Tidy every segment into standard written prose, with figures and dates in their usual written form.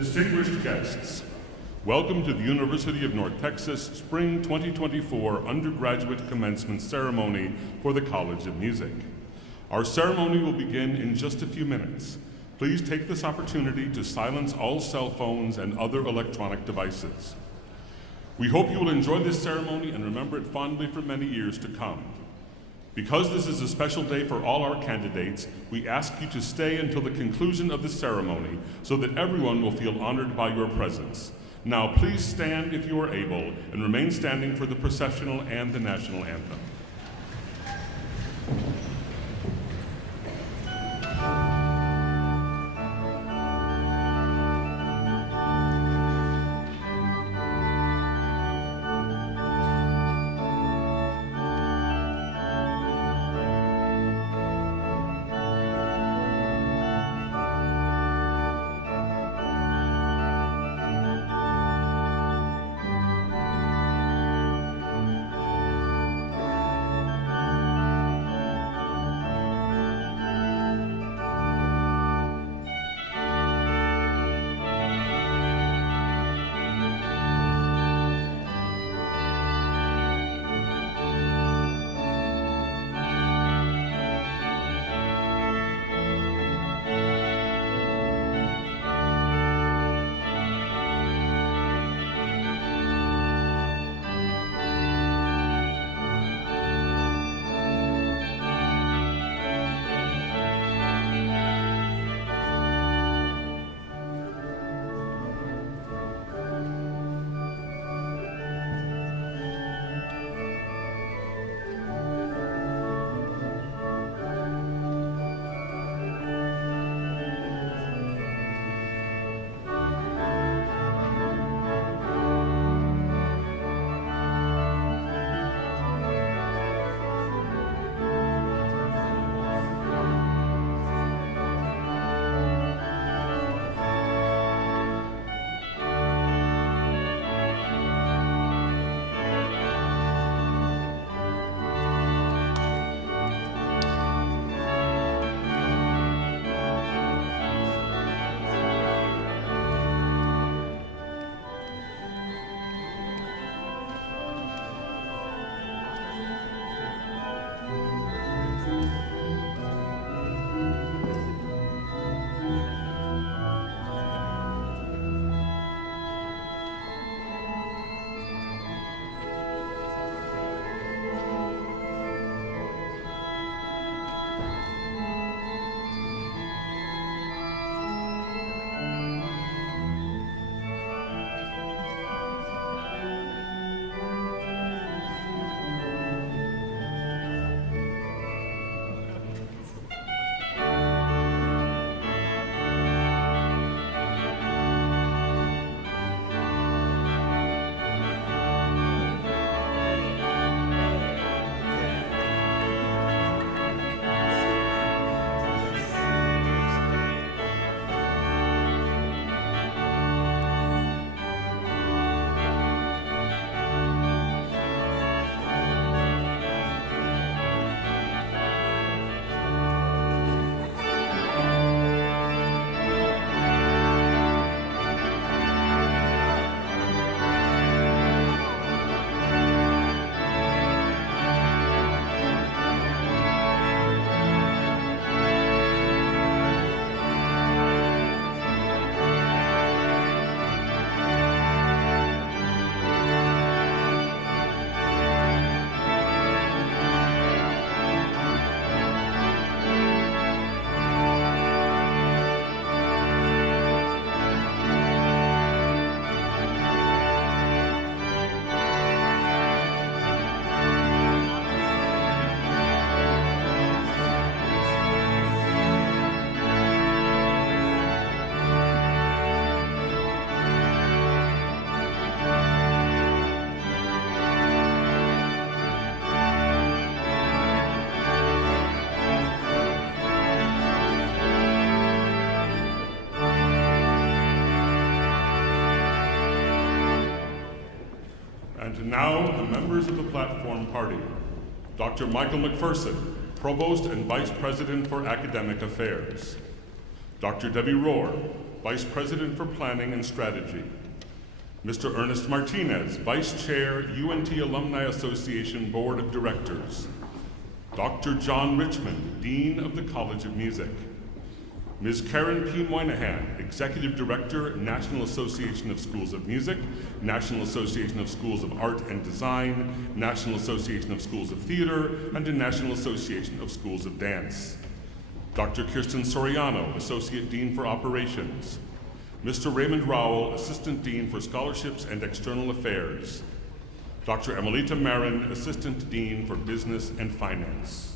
Distinguished guests, welcome to the University of North Texas Spring 2024 Undergraduate Commencement Ceremony for the College of Music. Our ceremony will begin in just a few minutes. Please take this opportunity to silence all cell phones and other electronic devices. We hope you will enjoy this ceremony and remember it fondly for many years to come. Because this is a special day for all our candidates, we ask you to stay until the conclusion of the ceremony so that everyone will feel honored by your presence. Now please stand if you are able and remain standing for the processional and the national anthem. And now, the members of the platform party. Dr. Michael McPherson, Provost and Vice President for Academic Affairs. Dr. Debbie Rohr, Vice President for Planning and Strategy. Mr. Ernest Martinez, Vice Chair, UNT Alumni Association Board of Directors. Dr. John Richmond, Dean of the College of Music. Ms. Karen P. Moynihan, Executive Director, National Association of Schools of Music, National Association of Schools of Art and Design, National Association of Schools of Theater, and the National Association of Schools of Dance. Dr. Kirsten Soriano, Associate Dean for Operations. Mr. Raymond Rowell, Assistant Dean for Scholarships and External Affairs. Dr. Emelita Marin, Assistant Dean for Business and Finance.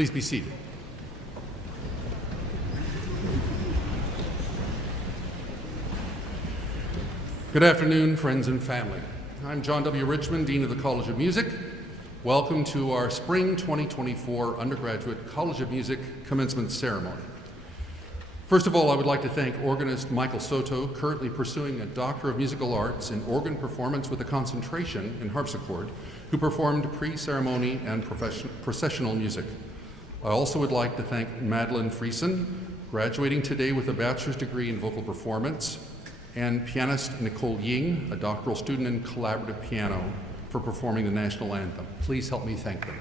Please be seated. Good afternoon, friends and family. I'm John W. Richmond, Dean of the College of Music. Welcome to our Spring 2024 Undergraduate College of Music Commencement Ceremony. First of all, I would like to thank organist Michael Soto, currently pursuing a Doctor of Musical Arts in organ performance with a concentration in harpsichord, who performed pre-ceremony and processional music. I also would like to thank Madeline Friesen, graduating today with a bachelor's degree in vocal performance, and pianist Nicole Ying, a doctoral student in collaborative piano, for performing the national anthem. Please help me thank them.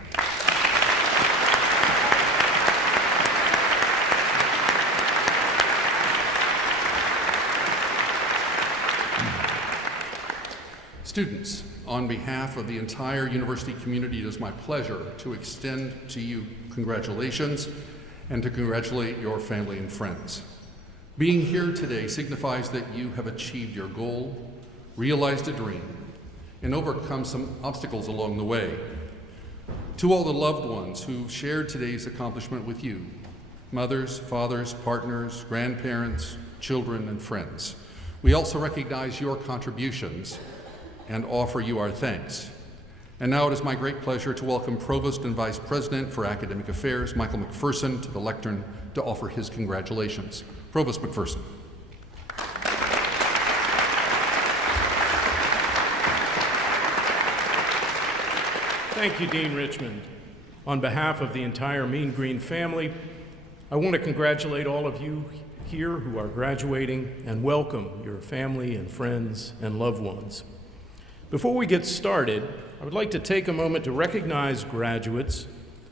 Students, on behalf of the entire university community, it is my pleasure to extend to you congratulations and to congratulate your family and friends. Being here today signifies that you have achieved your goal, realized a dream, and overcome some obstacles along the way. To all the loved ones who shared today's accomplishment with you, mothers, fathers, partners, grandparents, children, and friends, we also recognize your contributions and offer you our thanks. And now it is my great pleasure to welcome Provost and Vice President for Academic Affairs, Michael McPherson, to the lectern to offer his congratulations. Provost McPherson. Thank you, Dean Richmond. On behalf of the entire Mean Green family, I want to congratulate all of you here who are graduating and welcome your family and friends and loved ones. Before we get started, I would like to take a moment to recognize graduates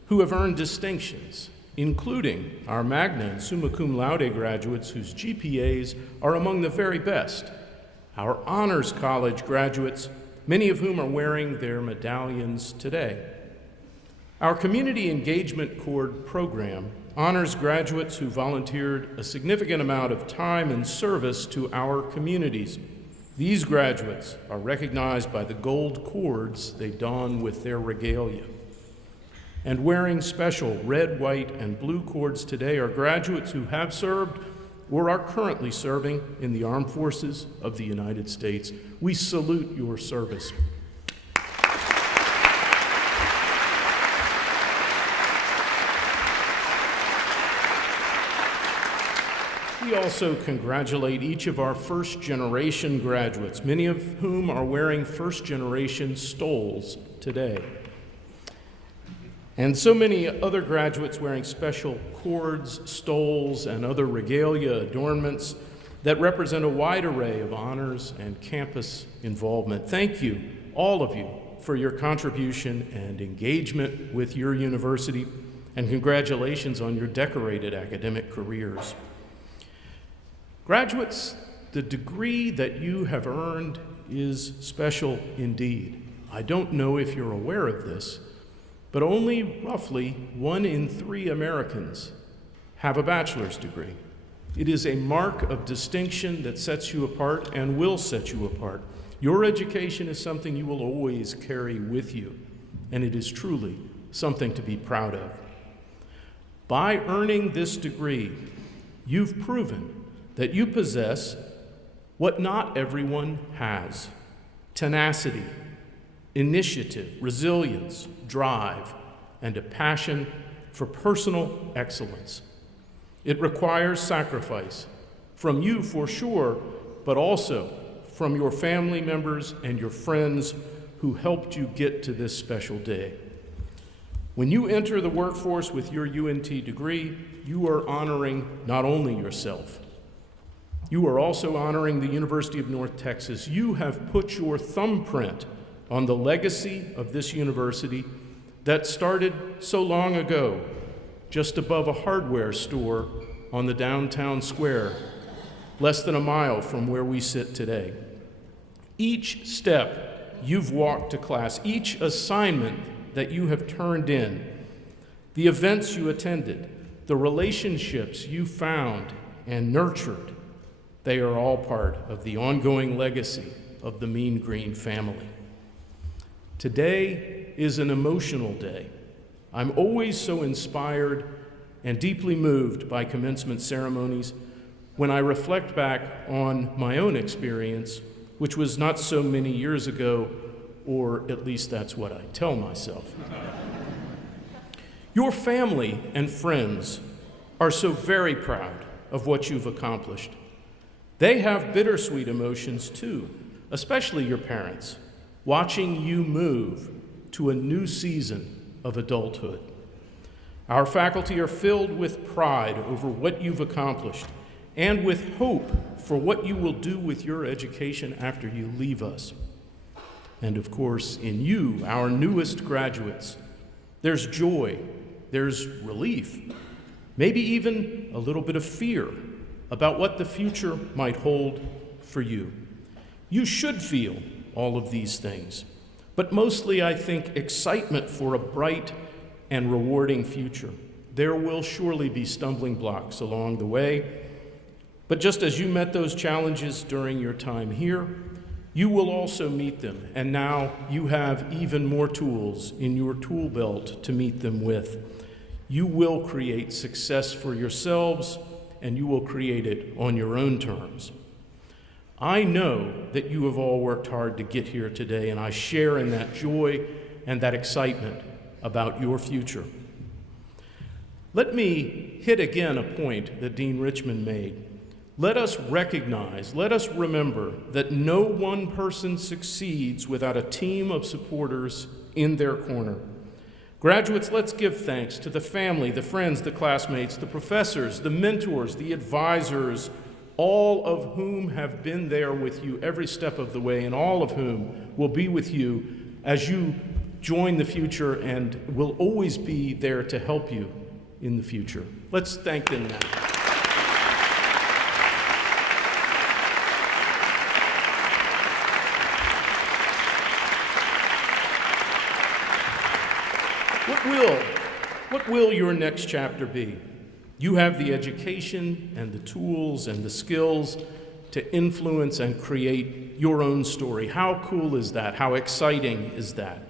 who have earned distinctions including our magna and summa cum laude graduates whose GPAs are among the very best, our honors college graduates, many of whom are wearing their medallions today. Our Community Engagement Corps program honors graduates who volunteered a significant amount of time and service to our communities. These graduates are recognized by the gold cords they don with their regalia. And wearing special red, white, and blue cords today are graduates who have served or are currently serving in the armed forces of the United States. We salute your service. We also congratulate each of our first-generation graduates, many of whom are wearing first-generation stoles today. And so many other graduates wearing special cords, stoles, and other regalia adornments that represent a wide array of honors and campus involvement. Thank you, all of you, for your contribution and engagement with your university, and congratulations on your decorated academic careers. Graduates, the degree that you have earned is special indeed. I don't know if you're aware of this, but only roughly 1 in 3 Americans have a bachelor's degree. It is a mark of distinction that sets you apart and will set you apart. Your education is something you will always carry with you, and it is truly something to be proud of. By earning this degree, you've proven that you possess what not everyone has: tenacity, initiative, resilience, drive, and a passion for personal excellence. It requires sacrifice from you for sure, but also from your family members and your friends who helped you get to this special day. When you enter the workforce with your UNT degree, you are honoring not only yourself, you are also honoring the University of North Texas. You have put your thumbprint on the legacy of this university that started so long ago, just above a hardware store on the downtown square, less than a mile from where we sit today. Each step you've walked to class, each assignment that you have turned in, the events you attended, the relationships you found and nurtured, they are all part of the ongoing legacy of the Mean Green family. Today is an emotional day. I'm always so inspired and deeply moved by commencement ceremonies when I reflect back on my own experience, which was not so many years ago, or at least that's what I tell myself. Your family and friends are so very proud of what you've accomplished. They have bittersweet emotions too, especially your parents, watching you move to a new season of adulthood. Our faculty are filled with pride over what you've accomplished and with hope for what you will do with your education after you leave us. And of course, in you, our newest graduates, there's joy, there's relief, maybe even a little bit of fear about what the future might hold for you. You should feel all of these things, but mostly I think excitement for a bright and rewarding future. There will surely be stumbling blocks along the way, but just as you met those challenges during your time here, you will also meet them, and now you have even more tools in your tool belt to meet them with. You will create success for yourselves, and you will create it on your own terms. I know that you have all worked hard to get here today, and I share in that joy and that excitement about your future. Let me hit again a point that Dean Richmond made. Let us recognize, let us remember that no one person succeeds without a team of supporters in their corner. Graduates, let's give thanks to the family, the friends, the classmates, the professors, the mentors, the advisors, all of whom have been there with you every step of the way, and all of whom will be with you as you join the future and will always be there to help you in the future. Let's thank them now. What will your next chapter be? You have the education and the tools and the skills to influence and create your own story. How cool is that? How exciting is that?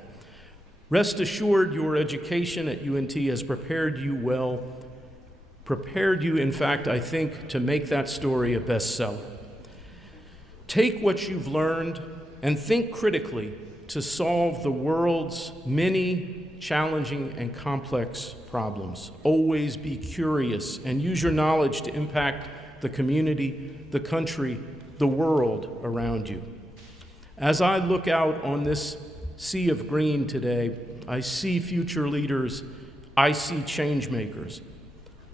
Rest assured, your education at UNT has prepared you well, prepared you, in fact, I think, to make that story a bestseller. Take what you've learned and think critically to solve the world's many challenging and complex problems. Always be curious and use your knowledge to impact the community, the country, the world around you. As I look out on this sea of green today, I see future leaders, I see change makers.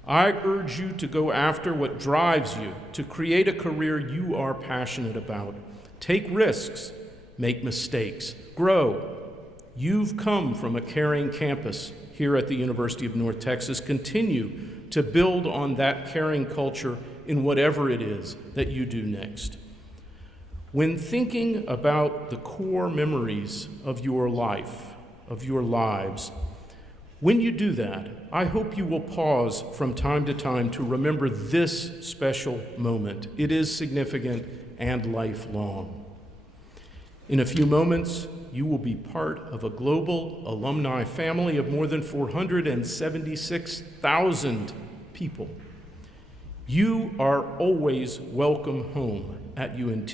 I urge you to go after what drives you, to create a career you are passionate about. Take risks, make mistakes, grow. You've come from a caring campus here at the University of North Texas. Continue to build on that caring culture in whatever it is that you do next. When thinking about the core memories of your life, of your lives, when you do that, I hope you will pause from time to time to remember this special moment. It is significant and lifelong. In a few moments, you will be part of a global alumni family of more than 476,000 people. You are always welcome home at UNT,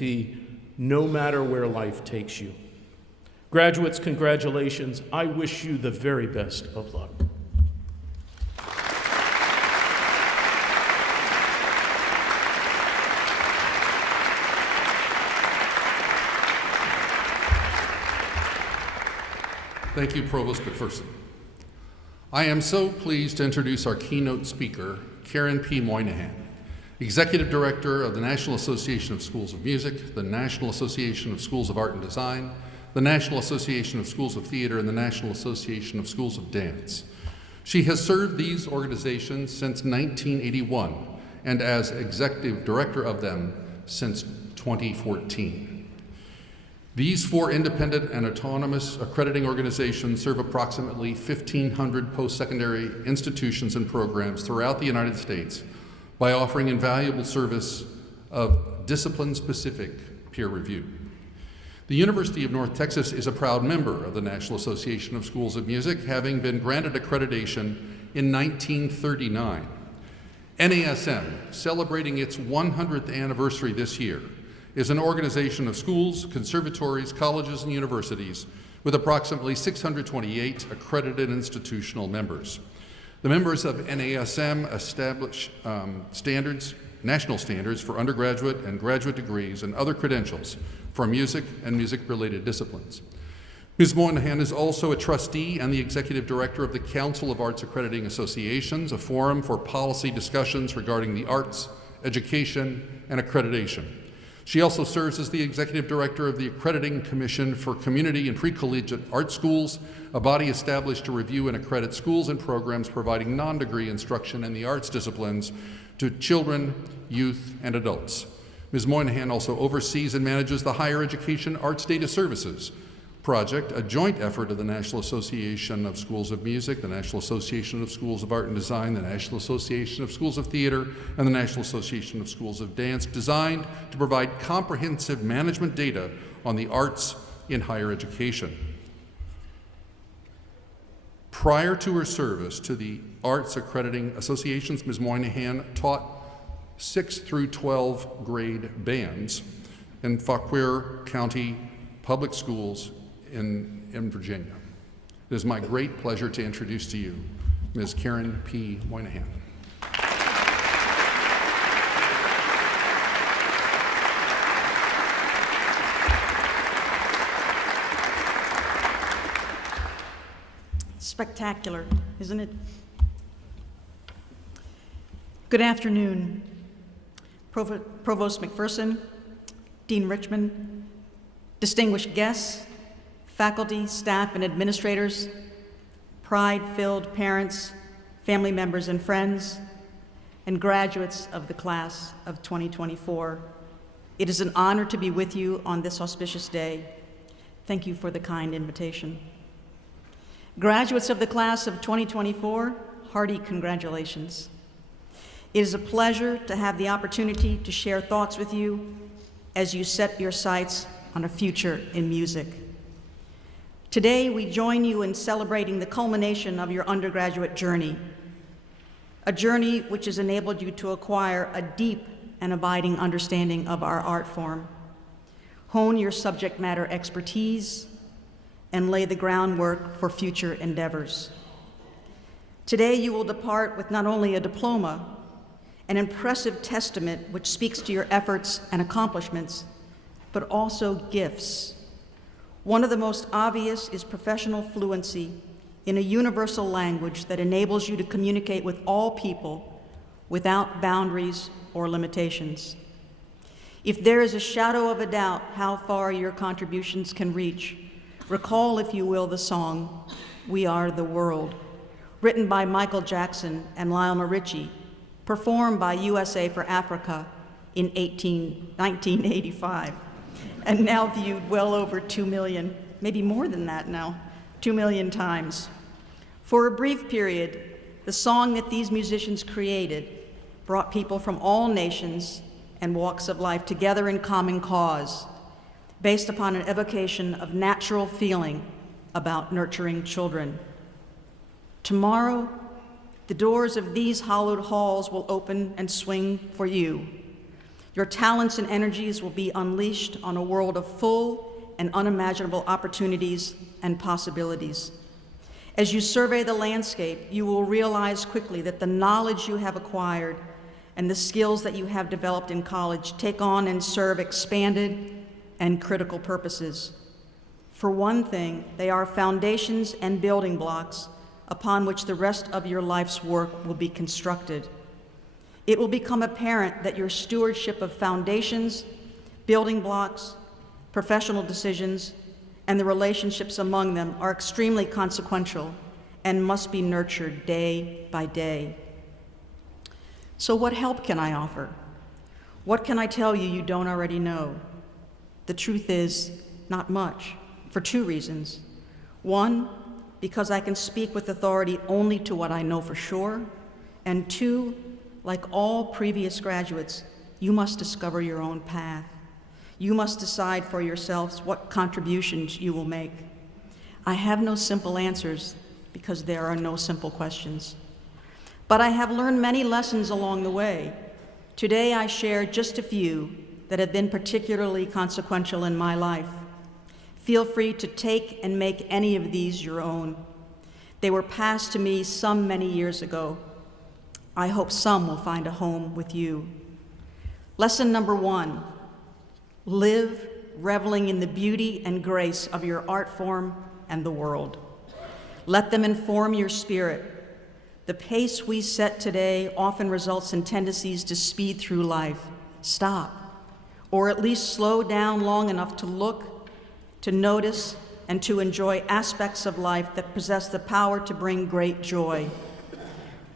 no matter where life takes you. Graduates, congratulations. I wish you the very best of luck. Thank you, Provost McPherson. I am so pleased to introduce our keynote speaker, Karen P. Moynihan, Executive Director of the National Association of Schools of Music, the National Association of Schools of Art and Design, the National Association of Schools of Theater, and the National Association of Schools of Dance. She has served these organizations since 1981 and as Executive Director of them since 2014. These four independent and autonomous accrediting organizations serve approximately 1,500 post-secondary institutions and programs throughout the United States by offering invaluable service of discipline-specific peer review. The University of North Texas is a proud member of the National Association of Schools of Music, having been granted accreditation in 1939. NASM, celebrating its 100th anniversary this year, is an organization of schools, conservatories, colleges, and universities with approximately 628 accredited institutional members. The members of NASM establish national standards for undergraduate and graduate degrees and other credentials for music and music-related disciplines. Ms. Moynihan is also a trustee and the executive director of the Council of Arts Accrediting Associations, a forum for policy discussions regarding the arts, education, and accreditation. She also serves as the executive director of the Accrediting Commission for Community and Pre-Collegiate Art Schools, a body established to review and accredit schools and programs providing non-degree instruction in the arts disciplines to children, youth, and adults. Ms. Moynihan also oversees and manages the Higher Education Arts Data Services project, a joint effort of the National Association of Schools of Music, the National Association of Schools of Art and Design, the National Association of Schools of Theater, and the National Association of Schools of Dance, designed to provide comprehensive management data on the arts in higher education. Prior to her service to the Arts Accrediting Associations, Ms. Moynihan taught 6th through 12th grade bands in Fauquier County Public Schools in Virginia. It is my great pleasure to introduce to you Ms. Karen P. Moynihan. Spectacular, isn't it? Good afternoon, Provost McPherson, Dean Richmond, distinguished guests, faculty, staff, and administrators, pride-filled parents, family members and friends, and graduates of the class of 2024. It is an honor to be with you on this auspicious day. Thank you for the kind invitation. Graduates of the class of 2024, hearty congratulations. It is a pleasure to have the opportunity to share thoughts with you as you set your sights on a future in music. Today, we join you in celebrating the culmination of your undergraduate journey, a journey which has enabled you to acquire a deep and abiding understanding of our art form, hone your subject matter expertise, and lay the groundwork for future endeavors. Today, you will depart with not only a diploma, an impressive testament which speaks to your efforts and accomplishments, but also gifts. One of the most obvious is professional fluency in a universal language that enables you to communicate with all people without boundaries or limitations. If there is a shadow of a doubt how far your contributions can reach, recall, if you will, the song, "We Are the World," written by Michael Jackson and Lionel Richie, performed by USA for Africa in 1985, and now viewed well over 2 million, maybe more than that now, 2 million times. For a brief period, the song that these musicians created brought people from all nations and walks of life together in common cause, based upon an evocation of natural feeling about nurturing children. Tomorrow, the doors of these hallowed halls will open and swing for you. Your talents and energies will be unleashed on a world of full and unimaginable opportunities and possibilities. As you survey the landscape, you will realize quickly that the knowledge you have acquired and the skills that you have developed in college take on and serve expanded and critical purposes. For one thing, they are foundations and building blocks upon which the rest of your life's work will be constructed. It will become apparent that your stewardship of foundations, building blocks, professional decisions, and the relationships among them are extremely consequential and must be nurtured day by day. So what help can I offer? What can I tell you you don't already know? The truth is, not much, for two reasons. One, because I can speak with authority only to what I know for sure, and two, like all previous graduates, you must discover your own path. You must decide for yourselves what contributions you will make. I have no simple answers because there are no simple questions. But I have learned many lessons along the way. Today I share just a few that have been particularly consequential in my life. Feel free to take and make any of these your own. They were passed to me some many years ago. I hope some will find a home with you. Lesson number one, live reveling in the beauty and grace of your art form and the world. Let them inform your spirit. The pace we set today often results in tendencies to speed through life. Stop, or at least slow down long enough to look, to notice, and to enjoy aspects of life that possess the power to bring great joy.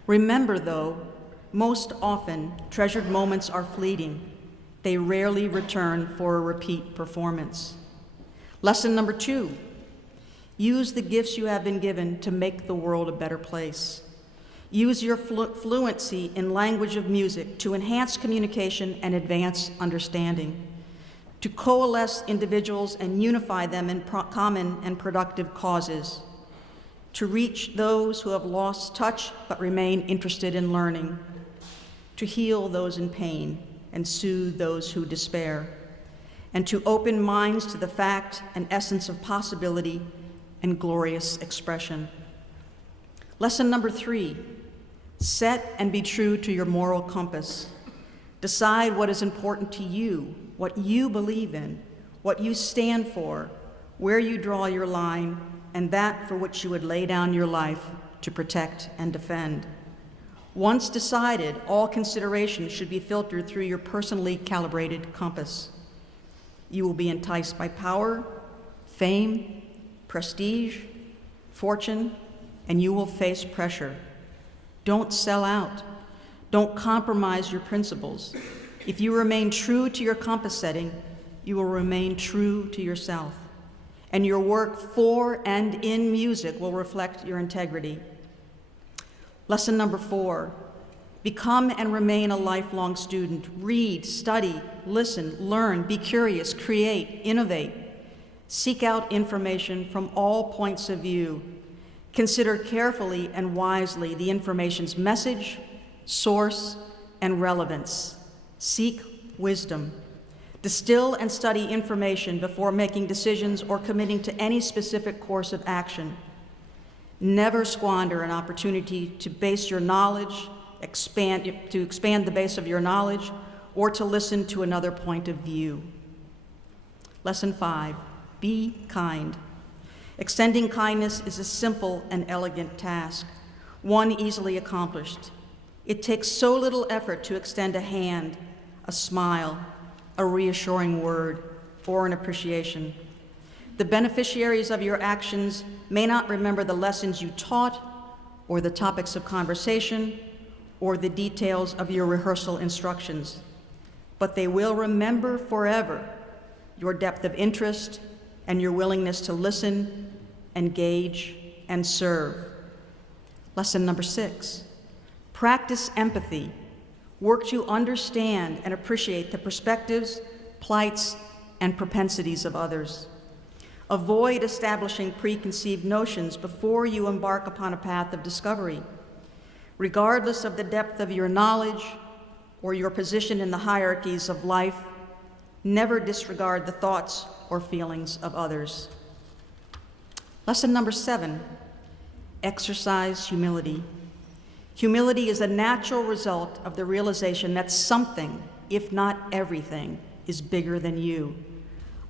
Remember, though, most often treasured moments are fleeting. They rarely return for a repeat performance. Lesson number two, use the gifts you have been given to make the world a better place. Use your fluency in language of music to enhance communication and advance understanding, to coalesce individuals and unify them in common and productive causes, to reach those who have lost touch but remain interested in learning, to heal those in pain and soothe those who despair, and to open minds to the fact and essence of possibility and glorious expression. Lesson number three, set and be true to your moral compass. Decide what is important to you, what you believe in, what you stand for, where you draw your line, and that for which you would lay down your life to protect and defend. Once decided, all considerations should be filtered through your personally calibrated compass. You will be enticed by power, fame, prestige, fortune, and you will face pressure. Don't sell out. Don't compromise your principles. If you remain true to your compass setting, you will remain true to yourself. And your work for and in music will reflect your integrity. Lesson number 4, become and remain a lifelong student. Read, study, listen, learn, be curious, create, innovate. Seek out information from all points of view. Consider carefully and wisely the information's message, source, and relevance. Seek wisdom. Distill and study information before making decisions or committing to any specific course of action. Never squander an opportunity to base your knowledge, expand the base of your knowledge, or to listen to another point of view. Lesson 5, be kind. Extending kindness is a simple and elegant task, one easily accomplished. It takes so little effort to extend a hand, a smile, a reassuring word, or an appreciation. The beneficiaries of your actions may not remember the lessons you taught, or the topics of conversation, or the details of your rehearsal instructions, but they will remember forever your depth of interest and your willingness to listen, engage, and serve. Lesson number 6, practice empathy. Work to understand and appreciate the perspectives, plights, and propensities of others. Avoid establishing preconceived notions before you embark upon a path of discovery. Regardless of the depth of your knowledge or your position in the hierarchies of life, never disregard the thoughts or feelings of others. Lesson number 7, exercise humility. Humility is a natural result of the realization that something, if not everything, is bigger than you.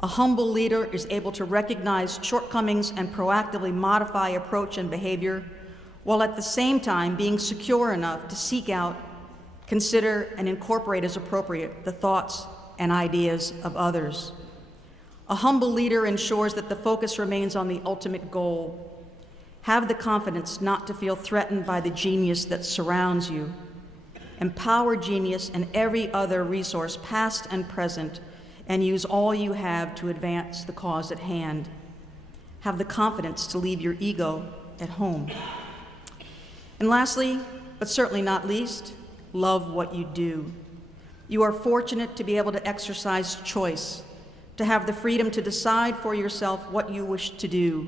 A humble leader is able to recognize shortcomings and proactively modify approach and behavior, while at the same time being secure enough to seek out, consider, and incorporate as appropriate the thoughts and ideas of others. A humble leader ensures that the focus remains on the ultimate goal. Have the confidence not to feel threatened by the genius that surrounds you. Empower genius and every other resource, past and present, and use all you have to advance the cause at hand. Have the confidence to leave your ego at home. And lastly, but certainly not least, love what you do. You are fortunate to be able to exercise choice, to have the freedom to decide for yourself what you wish to do.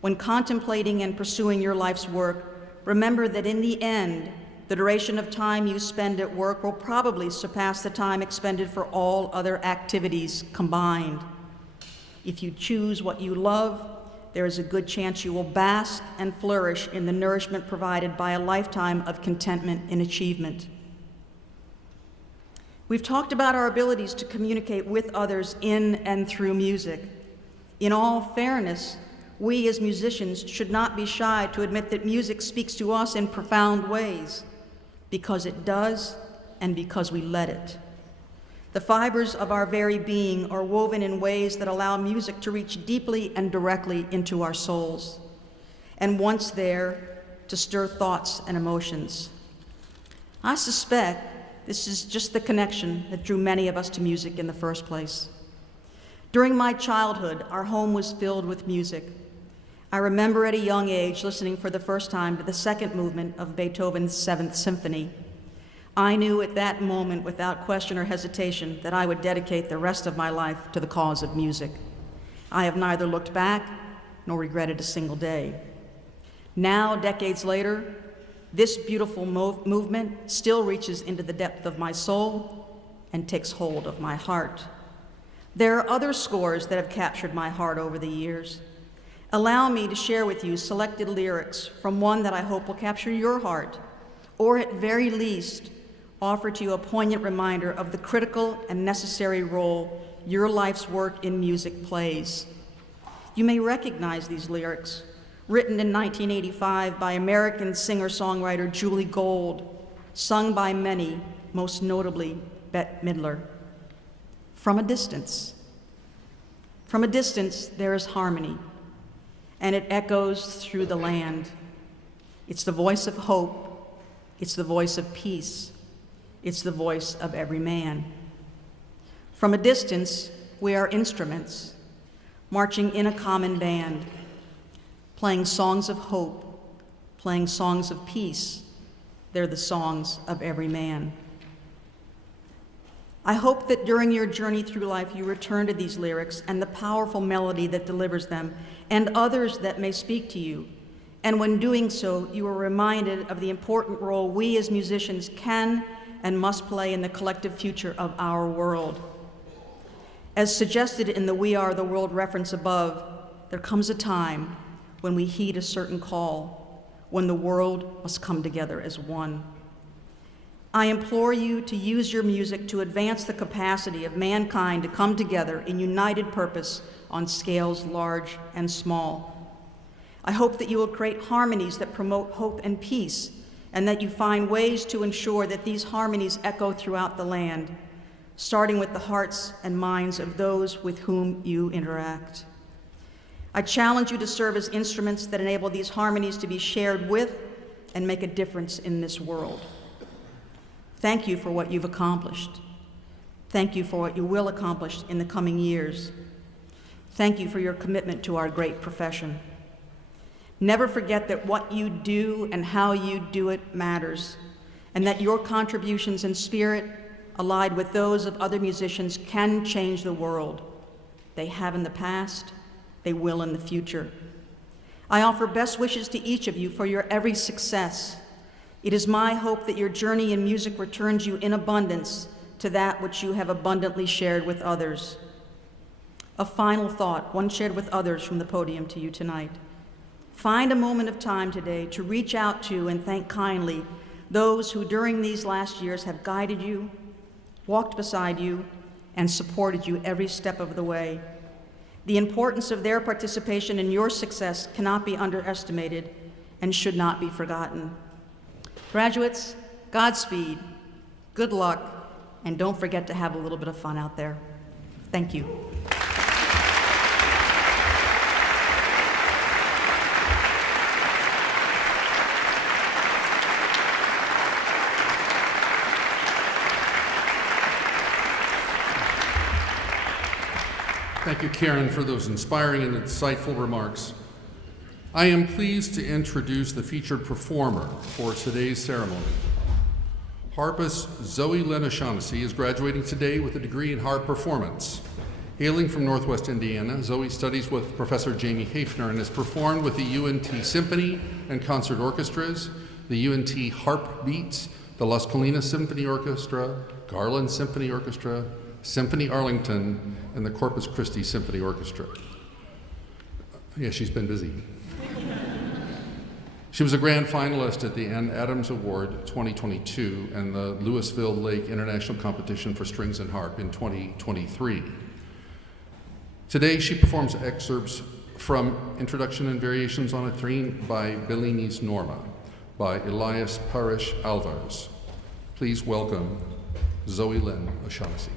When contemplating and pursuing your life's work, remember that in the end, the duration of time you spend at work will probably surpass the time expended for all other activities combined. If you choose what you love, there is a good chance you will bask and flourish in the nourishment provided by a lifetime of contentment and achievement. We've talked about our abilities to communicate with others in and through music. In all fairness, we as musicians should not be shy to admit that music speaks to us in profound ways, because it does and because we let it. The fibers of our very being are woven in ways that allow music to reach deeply and directly into our souls, and once there, to stir thoughts and emotions. I suspect this is just the connection that drew many of us to music in the first place. During my childhood, our home was filled with music. I remember at a young age listening for the first time to the second movement of Beethoven's Seventh Symphony. I knew at that moment, without question or hesitation, that I would dedicate the rest of my life to the cause of music. I have neither looked back nor regretted a single day. Now, decades later, this beautiful movement still reaches into the depth of my soul and takes hold of my heart. There are other scores that have captured my heart over the years. Allow me to share with you selected lyrics from one that I hope will capture your heart, or at very least, offer to you a poignant reminder of the critical and necessary role your life's work in music plays. You may recognize these lyrics, written in 1985 by American singer-songwriter Julie Gold, sung by many, most notably Bette Midler. From a distance. From a distance, there is harmony, and it echoes through the land. It's the voice of hope It's the voice of peace. It's the voice of every man. From a distance, we are instruments, marching in a common band, playing songs of hope, playing songs of peace. They're the songs of every man. I hope that during your journey through life, you return to these lyrics and the powerful melody that delivers them, and others that may speak to you. And when doing so, you are reminded of the important role we as musicians can and must play in the collective future of our world. As suggested in the We Are the World reference above, there comes a time when we heed a certain call, when the world must come together as one. I implore you to use your music to advance the capacity of mankind to come together in united purpose on scales large and small. I hope that you will create harmonies that promote hope and peace, and that you find ways to ensure that these harmonies echo throughout the land, starting with the hearts and minds of those with whom you interact. I challenge you to serve as instruments that enable these harmonies to be shared with and make a difference in this world. Thank you for what you've accomplished. Thank you for what you will accomplish in the coming years. Thank you for your commitment to our great profession. Never forget that what you do and how you do it matters, and that your contributions and spirit, allied with those of other musicians, can change the world. They have in the past, they will in the future. I offer best wishes to each of you for your every success. It is my hope that your journey in music returns you in abundance to that which you have abundantly shared with others. A final thought, one shared with others from the podium to you tonight. Find a moment of time today to reach out to and thank kindly those who during these last years have guided you, walked beside you, and supported you every step of the way. The importance of their participation in your success cannot be underestimated and should not be forgotten. Graduates, Godspeed, good luck, and don't forget to have a little bit of fun out there. Thank you. Thank you, Karen, for those inspiring and insightful remarks. I am pleased to introduce the featured performer for today's ceremony. Harpist Zoe Lynn O'Shaughnessy is graduating today with a degree in harp performance. Hailing from Northwest Indiana, Zoe studies with Professor Jamie Hafner and has performed with the UNT Symphony and Concert Orchestras, the UNT Harp Beats, the Las Colinas Symphony Orchestra, Garland Symphony Orchestra, Symphony Arlington, and the Corpus Christi Symphony Orchestra. Yeah, she's been busy. She was a grand finalist at the Ann Adams Award 2022 and the Louisville Lake International Competition for Strings and Harp in 2023. Today, she performs excerpts from Introduction and Variations on a Theme by Bellini's Norma by Elias Parrish Alvarez. Please welcome Zoe Lynn O'Shaughnessy.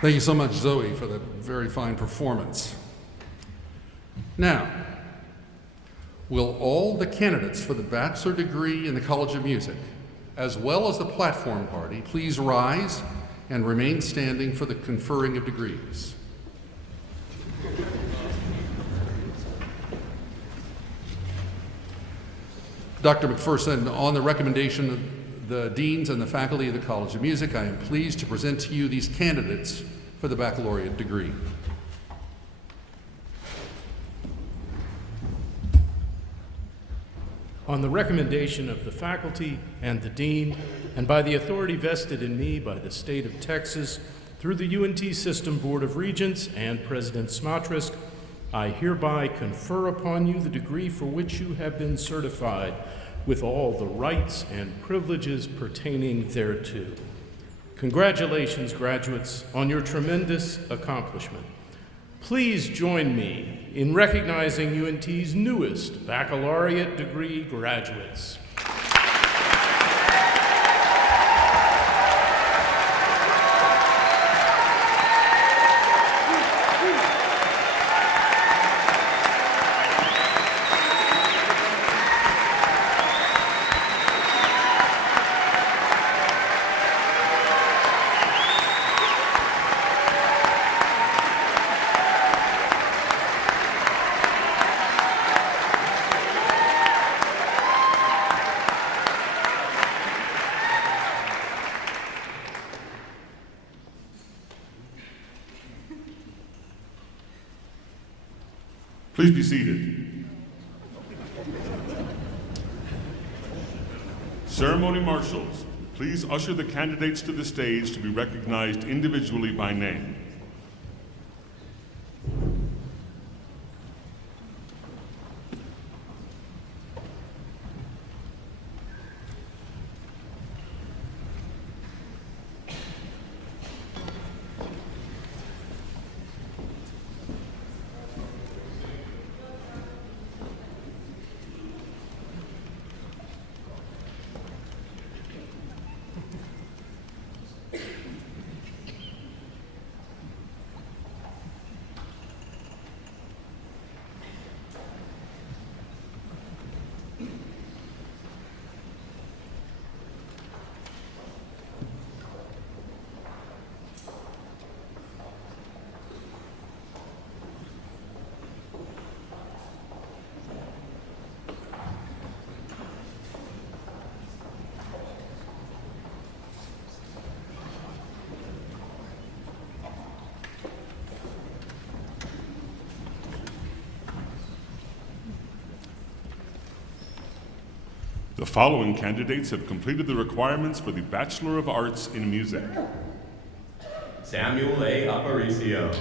Thank you so much, Zoe, for that very fine performance. Now, will all the candidates for the bachelor degree in the College of Music, as well as the platform party, please rise and remain standing for the conferring of degrees. Dr. McPherson, on the recommendation of the deans and the faculty of the College of Music, I am pleased to present to you these candidates for the baccalaureate degree. On the recommendation of the faculty and the dean, and by the authority vested in me by the state of Texas through the UNT System Board of Regents and President Smatrisk, I hereby confer upon you the degree for which you have been certified with all the rights and privileges pertaining thereto. Congratulations, graduates, on your tremendous accomplishment. Please join me in recognizing UNT's newest baccalaureate degree graduates. Please be seated. Ceremony marshals, please usher the candidates to the stage to be recognized individually by name. The following candidates have completed the requirements for the Bachelor of Arts in Music. Samuel A. Aparicio.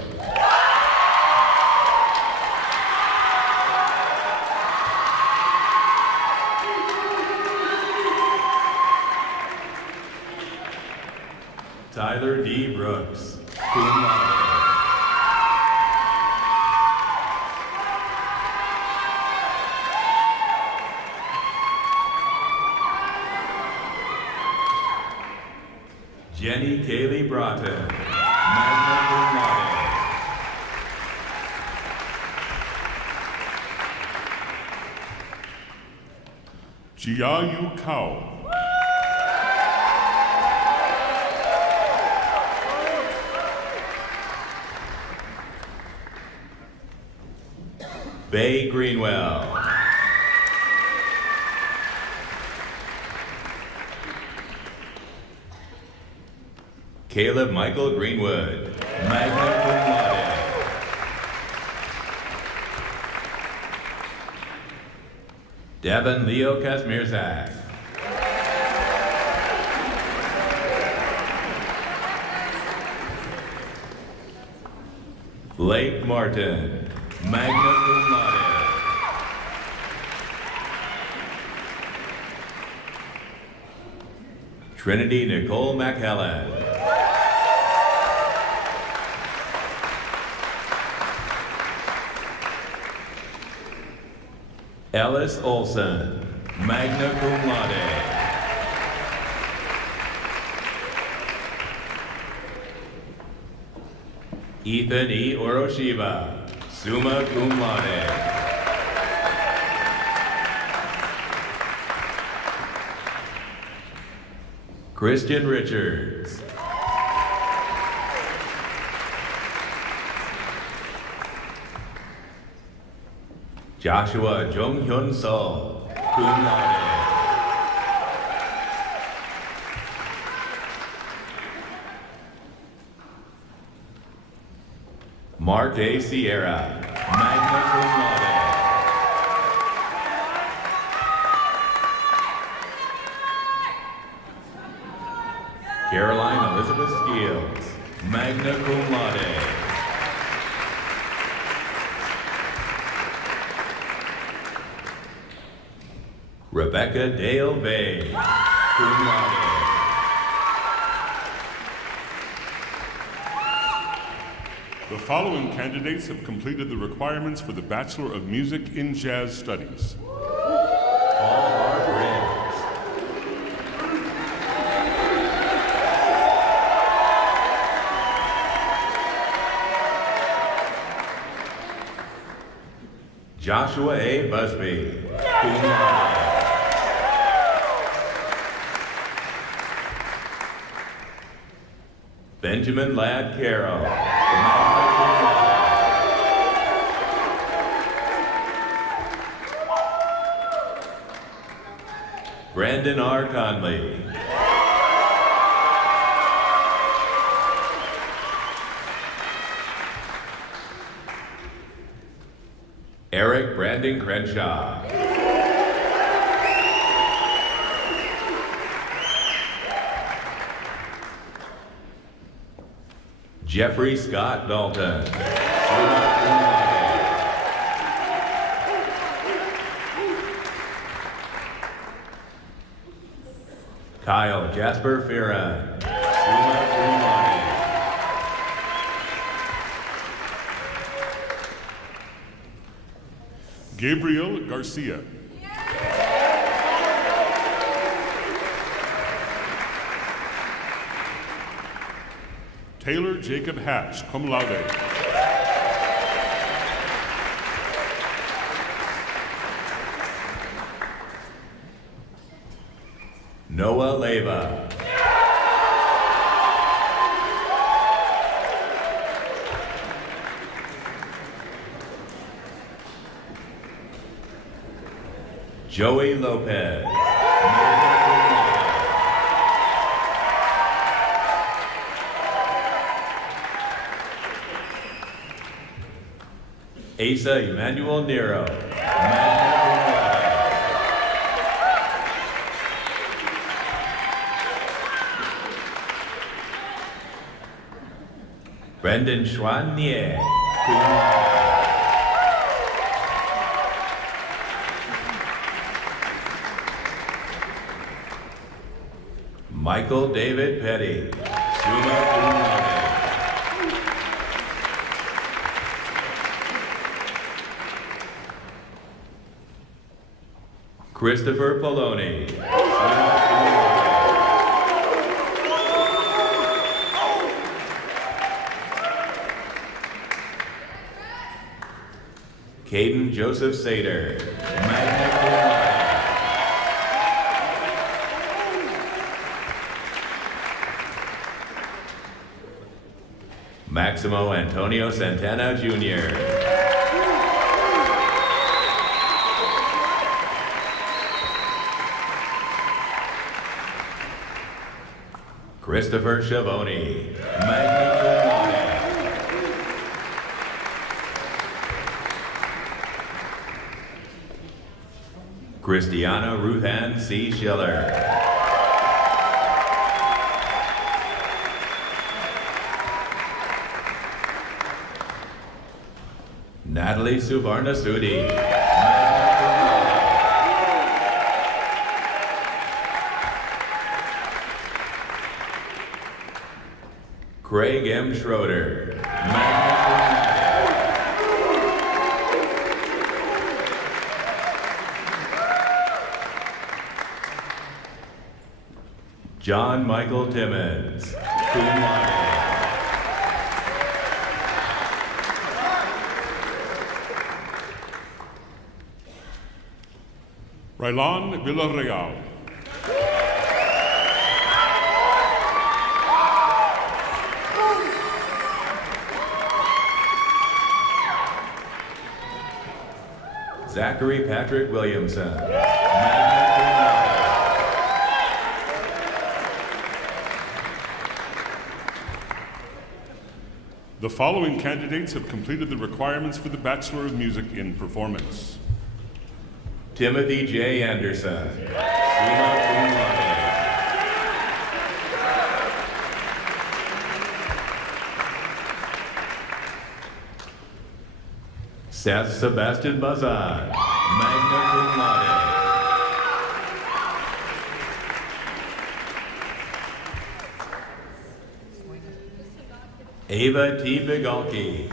Tyler D. Brooks, cum laude. Jenny Kaylee Broughton, magna cum laude. Jia Yu Kao. Bay Greenwell. Caleb Michael Greenwood, magna cum laude. Devin Leo Kazmierzak. Blake Martin, magna cum laude. Trinity Nicole McHellen. Ellis Olson, magna cum laude. Ethan E. Oroshiba, summa cum laude. Christian Richards. Joshua Jonghyun Sol, cum laude. Mark A. Sierra, magna cum laude. Caroline Elizabeth Skeels, magna cum laude. Rebecca Dale Vay, cum laude. The following candidates have completed the requirements for the Bachelor of Music in Jazz Studies. Paul R. Briggs. Joshua A. Busby, cum laude. Benjamin Ladd Carroll, magna cum laude. Brandon R. Conley. Eric Brandon Crenshaw. Jeffrey Scott Dalton, summa cum laude. Kyle Jasper Fearon, summa cum laude. Gabriel Garcia. Taylor Jacob Hatch, cum laude. Noah Leva. Joey Lopez, magna cum laude. Asa Emmanuel Nero, magna cum laude. Brendan Xuan Nie, cum laude. Michael David Petty, summa cum laude. Christopher Poloni, summa cum laude. Caden Joseph Sater, magna cum laude. Maximo Antonio Santana Jr. Christopher Schiavone, magna cum laude. Christiana Ruthann C. Schiller. Natalie Suvarnasudi, magna cum laude. Craig M. Schroeder, magna cum laude. John Michael Timmons, cum laude. Raylan Villarreal. Zachary Patrick Williamson, magna cum laude. The following candidates have completed the requirements for the Bachelor of Music in Performance. Timothy J. Anderson, summa cum laude. Seth Sebastian Bazan, magna cum laude. Ava T. Bigalki.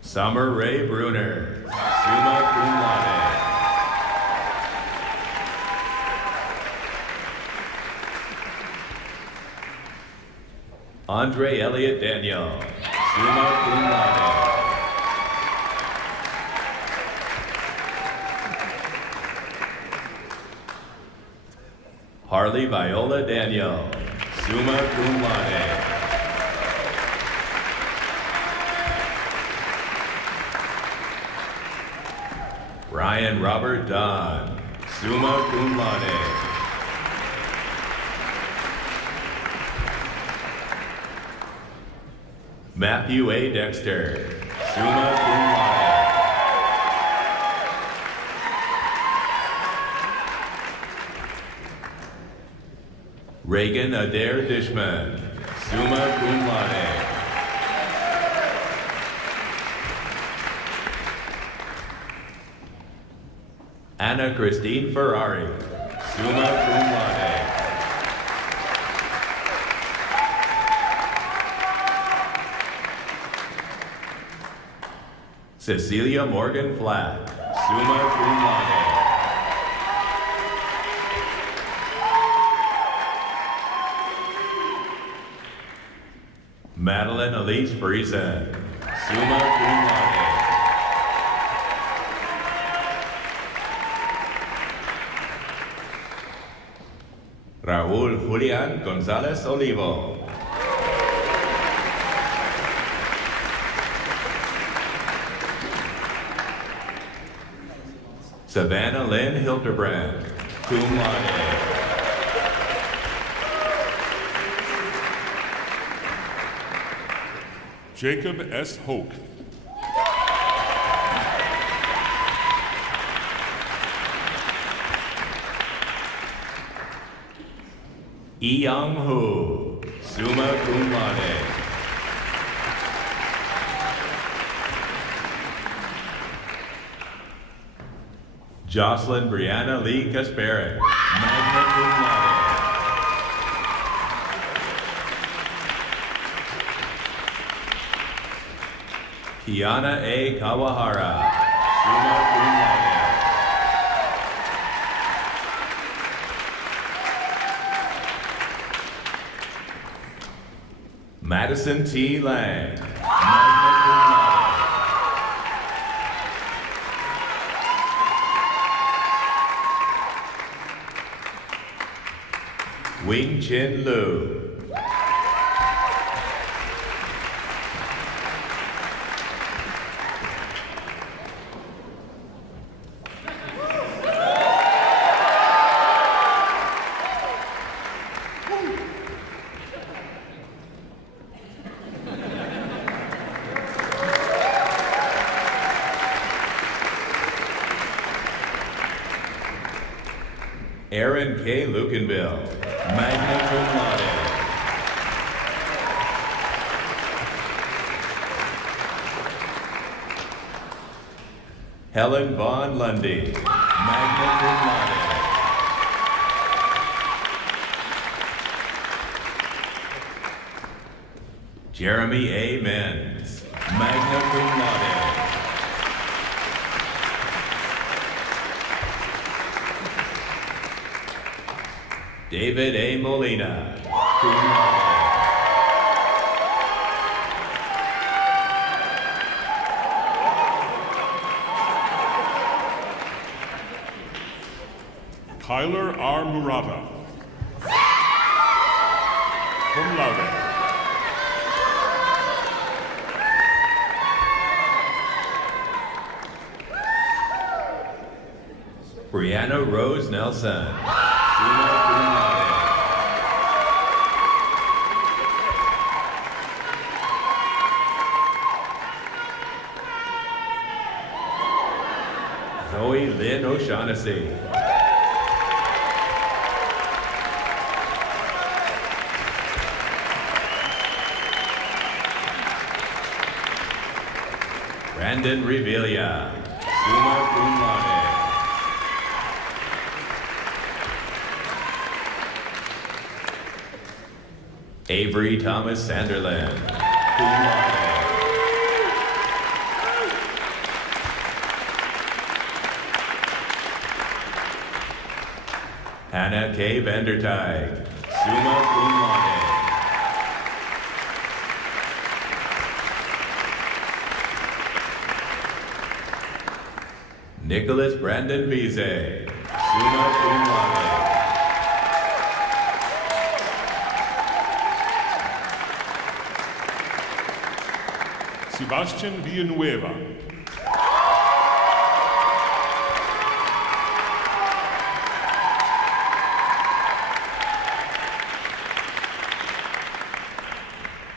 Summer Ray Bruner, summa cum laude. Andre Elliott Daniel, summa cum laude. Harley Viola Daniel, summa cum laude. Ryan Robert Don, summa cum laude. Matthew A. Dexter, summa cum laude. Reagan Adair Dishman, summa cum laude. Anna Christine Ferrari, summa cum laude. Cecilia Morgan Flatt, summa cum laude. Madeline Elise Friesen, summa cum laude. Raul Julian Gonzalez Olivo. Savannah Lynn Hildebrand, cum laude. Jacob S. Hoke. Young Ho, summa cum laude. Jocelyn Brianna Lee Kasparek, magna cum laude. Kiana A. Kawahara, summa cum laude. Madison T. Lang, magna cum laude. Wing Chin Lu. Aaron K. Lukenbill, magna cum laude. Helen Vaughn Lundy, magna cum laude. Jeremy A. Menz, magna cum laude. David A. Molina, cum laude. Tyler R. Murata. Cum laude. Brianna Rose Nelson. Summa cum laude. Zoe Lynn O'Shaughnessy. Brandon Revelia. Summa cum laude. Avery Thomas Sanderland. Cum laude. Hannah K. Vandertijk, summa cum laude. Nicholas Brandon Vize, summa cum laude. Sebastian Villanueva.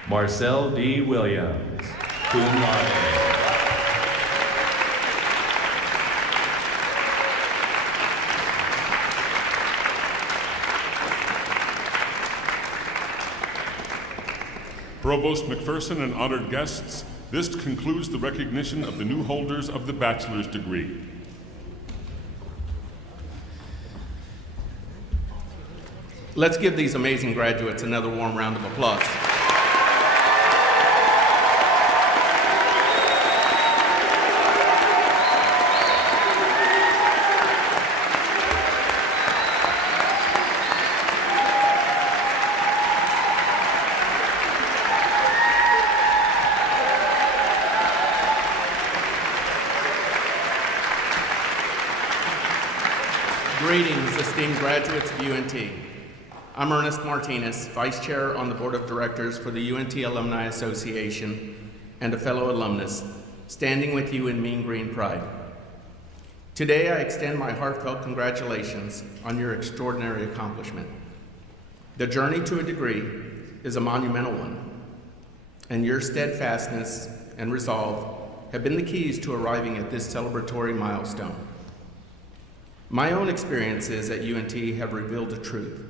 Marcel D. Williams, cum laude. Provost McPherson and honored guests, this concludes the recognition of the new holders of the bachelor's degree. Let's give these amazing graduates another warm round of applause. Greetings, esteemed graduates of UNT. I'm Ernest Martinez, Vice Chair on the Board of Directors for the UNT Alumni Association and a fellow alumnus, standing with you in mean green pride. Today, I extend my heartfelt congratulations on your extraordinary accomplishment. The journey to a degree is a monumental one, and your steadfastness and resolve have been the keys to arriving at this celebratory milestone. My own experiences at UNT have revealed the truth.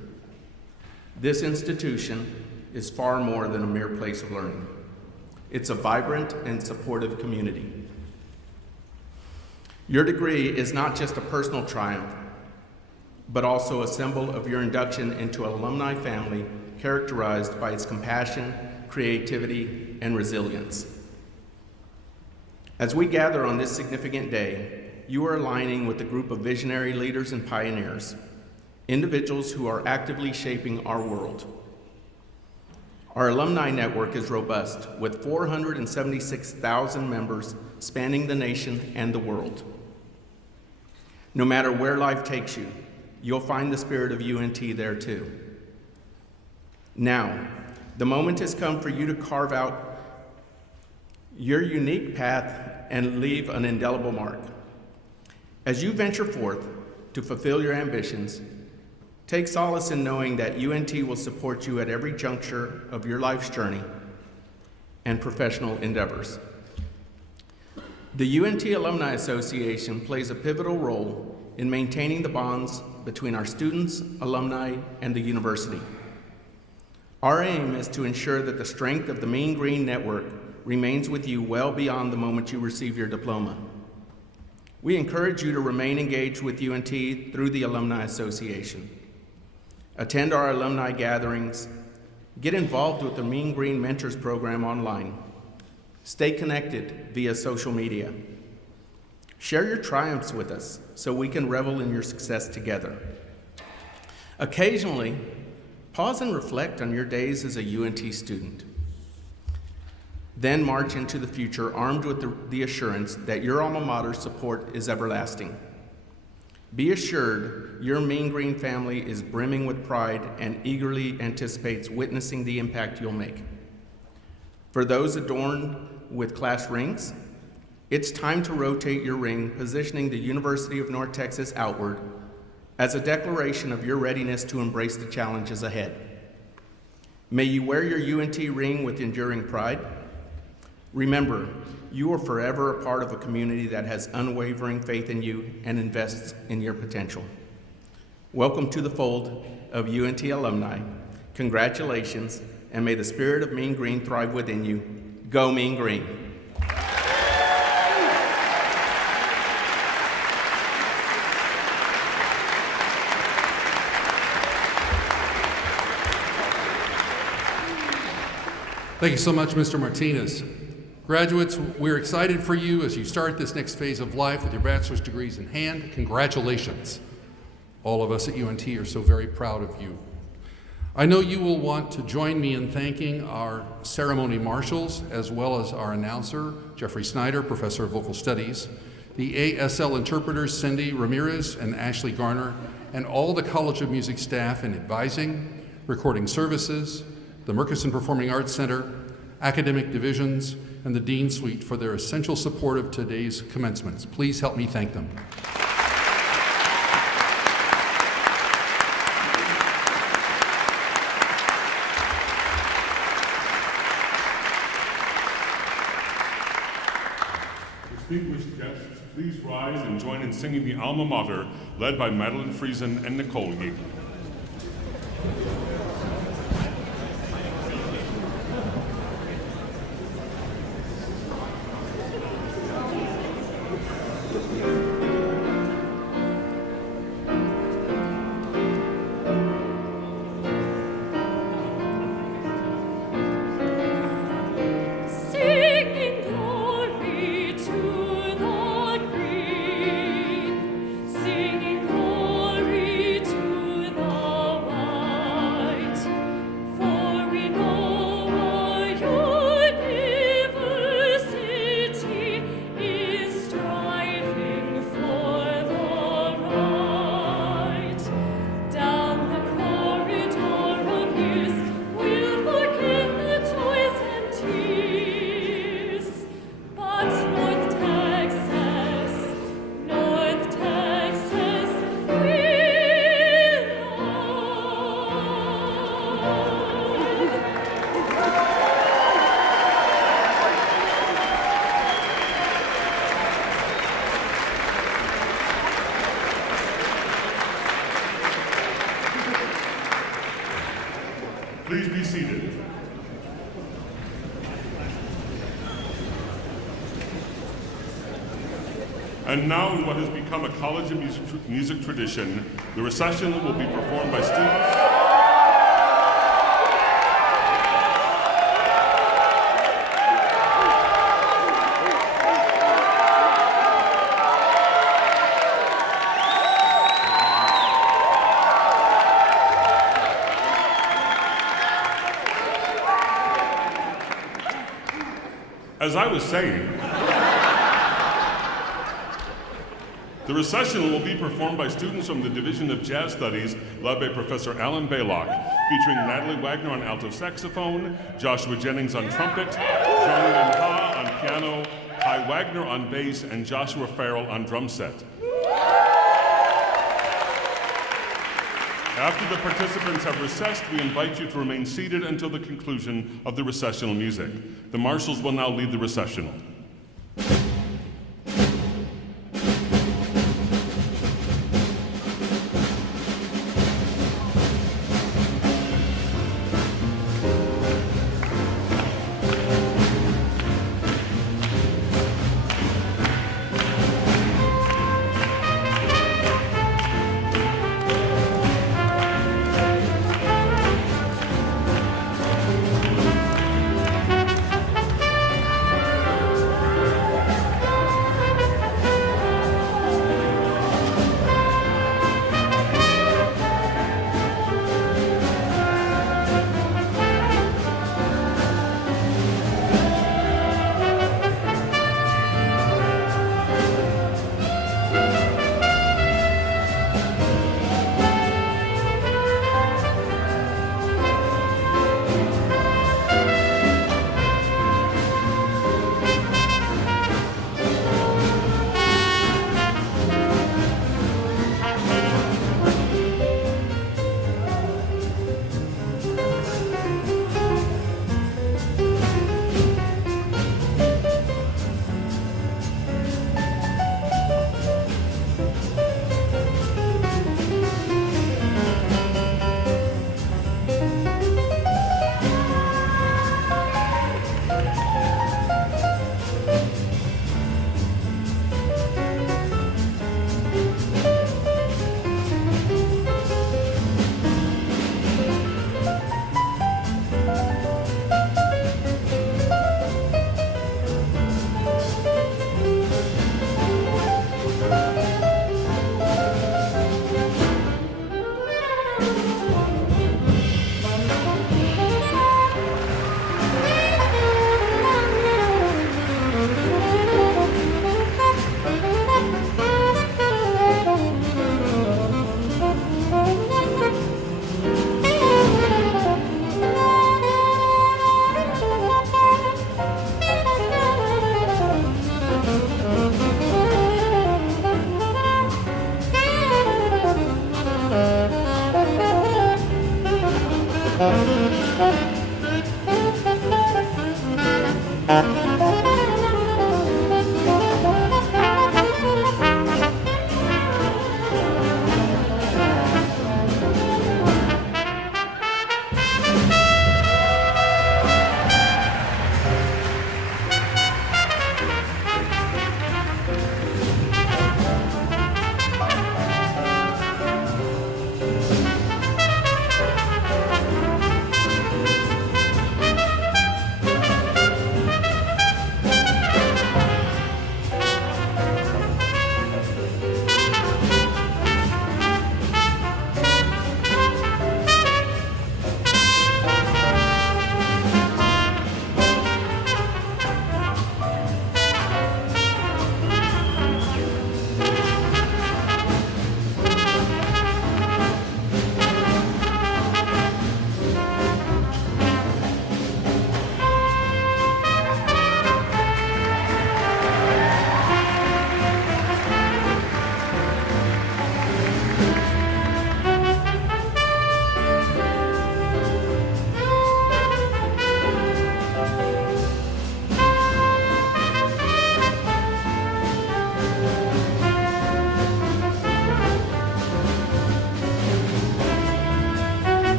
This institution is far more than a mere place of learning. It's a vibrant and supportive community. Your degree is not just a personal triumph, but also a symbol of your induction into an alumni family characterized by its compassion, creativity, and resilience. As we gather on this significant day, you are aligning with a group of visionary leaders and pioneers, individuals who are actively shaping our world. Our alumni network is robust, with 476,000 members spanning the nation and the world. No matter where life takes you, you'll find the spirit of UNT there too. Now, the moment has come for you to carve out your unique path and leave an indelible mark. As you venture forth to fulfill your ambitions, take solace in knowing that UNT will support you at every juncture of your life's journey and professional endeavors. The UNT Alumni Association plays a pivotal role in maintaining the bonds between our students, alumni, and the university. Our aim is to ensure that the strength of the Mean Green Network remains with you well beyond the moment you receive your diploma. We encourage you to remain engaged with UNT through the Alumni Association. Attend our alumni gatherings, get involved with the Mean Green Mentors program online, stay connected via social media. Share your triumphs with us so we can revel in your success together. Occasionally, pause and reflect on your days as a UNT student. Then march into the future armed with the assurance that your alma mater's support is everlasting. Be assured your Mean Green family is brimming with pride and eagerly anticipates witnessing the impact you'll make. For those adorned with class rings, it's time to rotate your ring, positioning the University of North Texas outward as a declaration of your readiness to embrace the challenges ahead. May you wear your UNT ring with enduring pride. Remember, you are forever a part of a community that has unwavering faith in you and invests in your potential. Welcome to the fold of UNT alumni. Congratulations, and may the spirit of Mean Green thrive within you. Go Mean Green. Thank you so much, Mr. Martinez. Graduates, we're excited for you as you start this next phase of life with your bachelor's degrees in hand. Congratulations. All of us at UNT are so very proud of you. I know you will want to join me in thanking our ceremony marshals, as well as our announcer, Jeffrey Snyder, Professor of Vocal Studies, the ASL interpreters, Cindy Ramirez and Ashley Garner, and all the College of Music staff in advising, recording services, the Murchison Performing Arts Center, academic divisions, and the Dean Suite for their essential support of today's commencements. Please help me thank them. Distinguished guests, please rise and join in singing the alma mater, led by Madeline Friesen and Nicole Yeaton. Please be seated. And now, in what has become a College of Music tradition, the Recessional will be performed by students. As I was saying, the Recessional will be performed by students from the Division of Jazz Studies, led by Professor Alan Baylock, featuring Natalie Wagner on alto saxophone, Joshua Jennings on trumpet, Zhang Ha on piano, Kai Wagner on bass, and Joshua Farrell on drum set. After the participants have recessed, we invite you to remain seated until the conclusion of the recessional music. The marshals will now lead the recessional.